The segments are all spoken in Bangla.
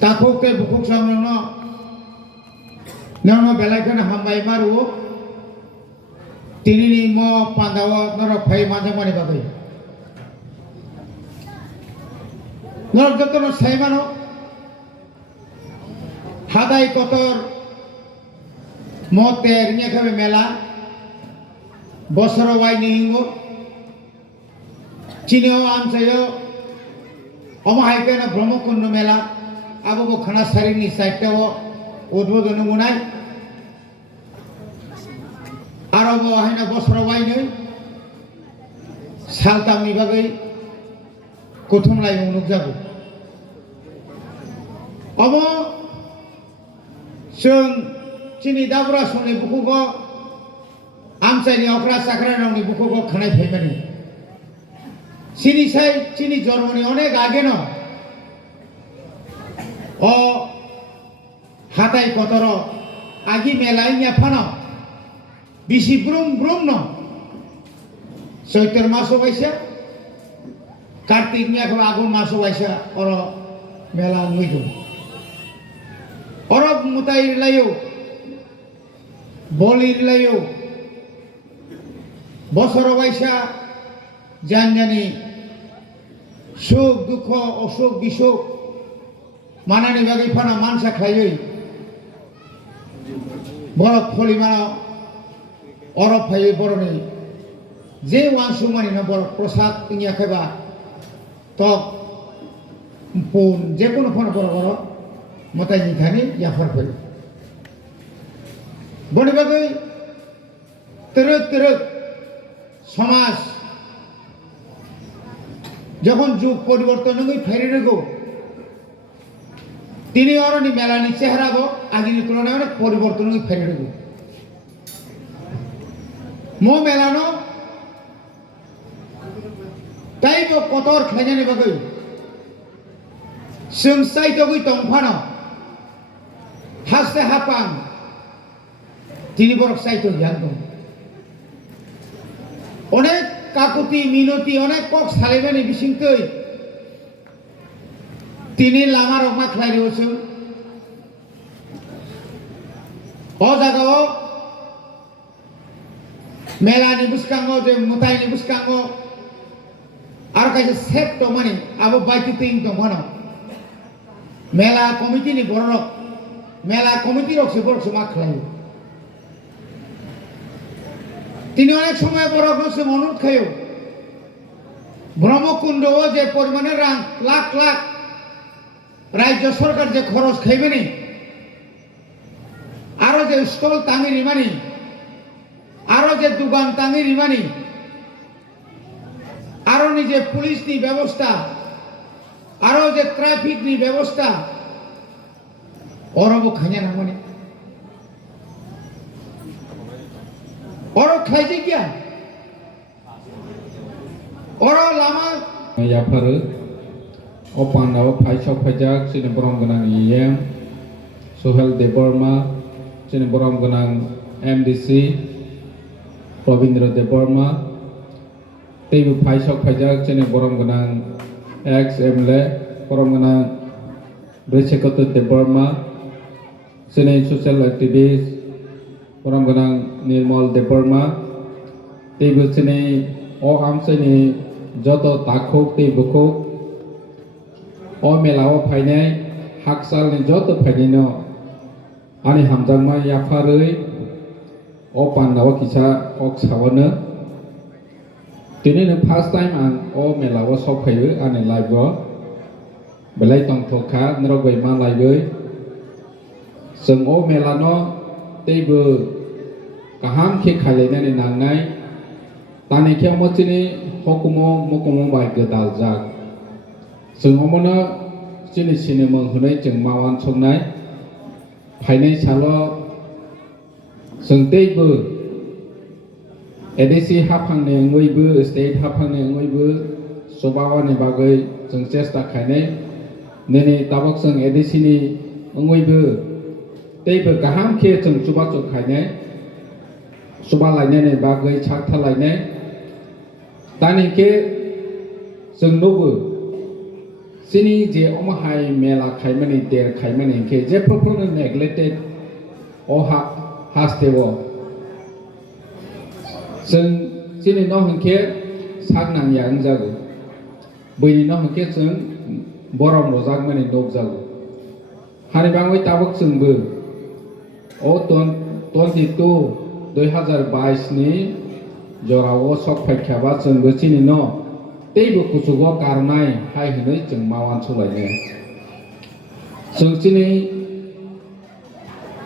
Takuk te bukuk sang no belai kana hambai maru tini mo pandawa noro phai maja mani bagai nor joto no sai mano Hathai Kotor mo ter nya khabe mela bosoro wai ni hingo chineo amsayo omo haike na brahmokund mela abo bo khana sari ni saite wo উদ্বোধন মুনাই আরব হাইনা বছর ওয়াইनै সালতামনি বাগै কোথমলাই মুনুক जागौ अब जों चिनि दाबुरा समनि बुकुखौ आमचाइनि अख्रा साख्रा नावनि बुकुखौ खानाय फैमानि चिनि जर्मनि अनेक आगेन अ Hathai Kotor agi melainya pano bisi brum no soiter maso baisa kartiknya kalau agun maso baisa oro mela nguidu oro mutair layu bolir layu bosoro baisa janjani suk dukho osuk bisuk manani bagi pano mansa klayoi borok polimano orok phai boroni je wansumani na borok prasad inya kheba tok pun je kono phone borok motai ni thani ya phar phai boni bagai teruk সমাজ যখন যুগ পরিবর্তন হই ফেরে নেগো তিনি অরনি মেলানি চেহারা গো আগিনি তুলনায় অনেক পরিবর্তন হই ফেরে নেগো মো মেলানো তাই গো কতর খাইজানি বাগৈ सोंसाय तगै तंफानो हासते हापां তিনি বরক সাইতো জানতো অনেক কাকুতি মিনতি অনেক কক সালেবানি বিসিংতৈ তিনি লামার অমা খাইরে হচ্ছে অ জায়গাও মেলানি বুসকাঙ্গ যে মুতাইনি বুসকাঙ্গ আর কাছে সেট তো মানে আবো বাইতে তিন তো মানো মেলা কমিটি নি বড় মেলা কমিটি রকছে বড় মা খাইলো তিনি অনেক সময় বড় বড় মনুত খাইও ব্রহ্মকুণ্ড যে পরিমাণে রাং লাখ লাখ রাজ্য সরকার যে খরচ খাইবেনি আরো যে স্টল তাঙি রিমানি আরো যে দোকান তাঙি রিমানি আরো নিজে পুলিশ নি ব্যবস্থা আরো যে ট্রাফিক নি ব্যবস্থা অরব খাইয়া না মানে অরব খাইছে কিয়া অর লামা याफारो अपानाव फाइसाव फाइजाक सिनि बरम गोनां इएम सोहेल देबबर्मा सिनि बरम गोनां एमडीसी रविंद्र देबबर्मा तेबो फाइसाव फाइजाक सिनि बरम गोनां एक्स एमएलए बरम गोनां ब्रैसेकत देबबर्मा सिनि सोशल एक्टिविस्ट बरम गोनां निर्मल देबबर्मा तेबो सिनि अ आमसाइनि যত তাখক তেবুকো অ মেলাও ফাইনাই হাকসালনি যত ফাইনিনো আনি হামজাংমা ইয়াফাरै অ পান্নাও কিसा অক সাवनो दिनैनो फार्स्ट टाइम आं अ मेलाव सफायो आनि लाइव बेलाय तंथखा नायरवकगwi मा लाइबै जों अ मेलानो तेबो गाहाम खे खालायनानै नांनाय तानि खेव मचिनि हकुमो मकुमो बाय गोदाल जाग जों अमनो सिनि सिनि मोंहोनाय जों मावान संनाय फायनाय साल' जों तेबो एडिसि हाफांनि अंगैबो स्टेट हाफांनि अंगैबो सबावानि बागै जों चेष्टा खायनाय दिनै ताबक जों एडिसिनि अंगैबो तेबो गाहाम खे जों सुबा खायनाय सुबा लायनायनि बागै साखथा लायनाय तानि के जों नोबो sini je omahai mela khaimani ter khaimani ke je properly neglected o hastewo जों sini no hingke sagnang yang jago bini no hingke जों borom rojak mani nok jago hari bangoi tabok जोंबो o 22 2022 ni jorao sok phaikhyaba जोंबो sini no teibo kusugo karnai hai hinoi जों mawan sulaine जों sini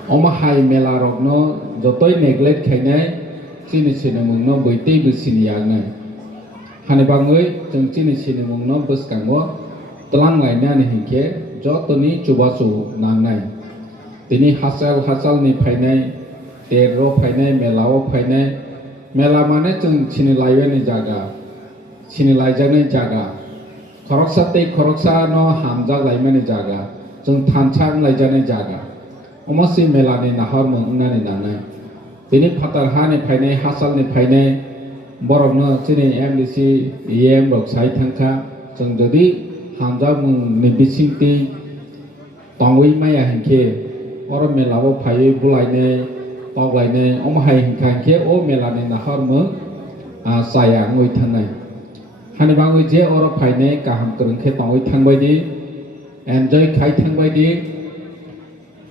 omahai mela rokno jotoi neglect khainai sini sini mungno boitei busini yangnai hani bangoi जों sini sini mungno buskango tlang laina ni hingke jotoni chubasu nangnai tini hasal ni phainai terro phainai melao phainai mela mane जों sini laibani jaga sini laijaknai jaga khoroksa tei khoroksa no hamjak laimani jaga जों thanchak laijaknai jaga omasi mela ni nahor mungnani nangnai tini phatar ha ni phainai hasal ni phainai borokno sini MDC EM rok sai thangkha जों jodi hamjak mung ni bisingti tongwi maya hingke oro melao phaiwi bulaine toglaine omahai hingkha hingke o mela ni nahor mung saya ngoi thangnai hani bangoi je oro phainai kaham korongkhe tongwi thangbaidi enjoy khai thangbaidi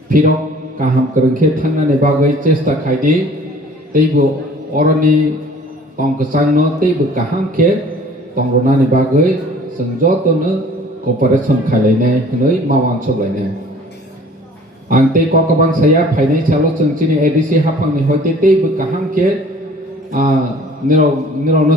phirok kaham korongkhe thangnani bagoi chesta khaidi teibo oroni tongkasangno teibo kaham khe tongronani bagoi जों jotono cooperation khailai hinoi mawan soklainai ang tei kokabang saya phainai chalo जों chini ADC hafangni hoite teibo kaham khe niro no